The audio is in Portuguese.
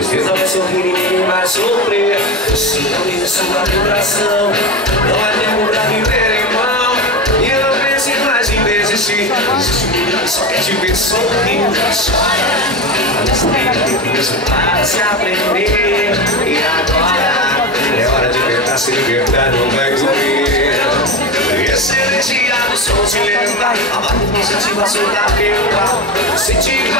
tristeza vai sorrir e ninguém vai sofrer. Se não me sua vibração, não é tempo pra viver, irmão. E não pense mais em desistir. Existe um mundo que só quer te ver sorrindo. Chora, mas tem isso para se aprender. E agora é hora de tentar se libertar, não vai doer. Excelente, o som se lembra. A barra positiva solta a perda. Sentir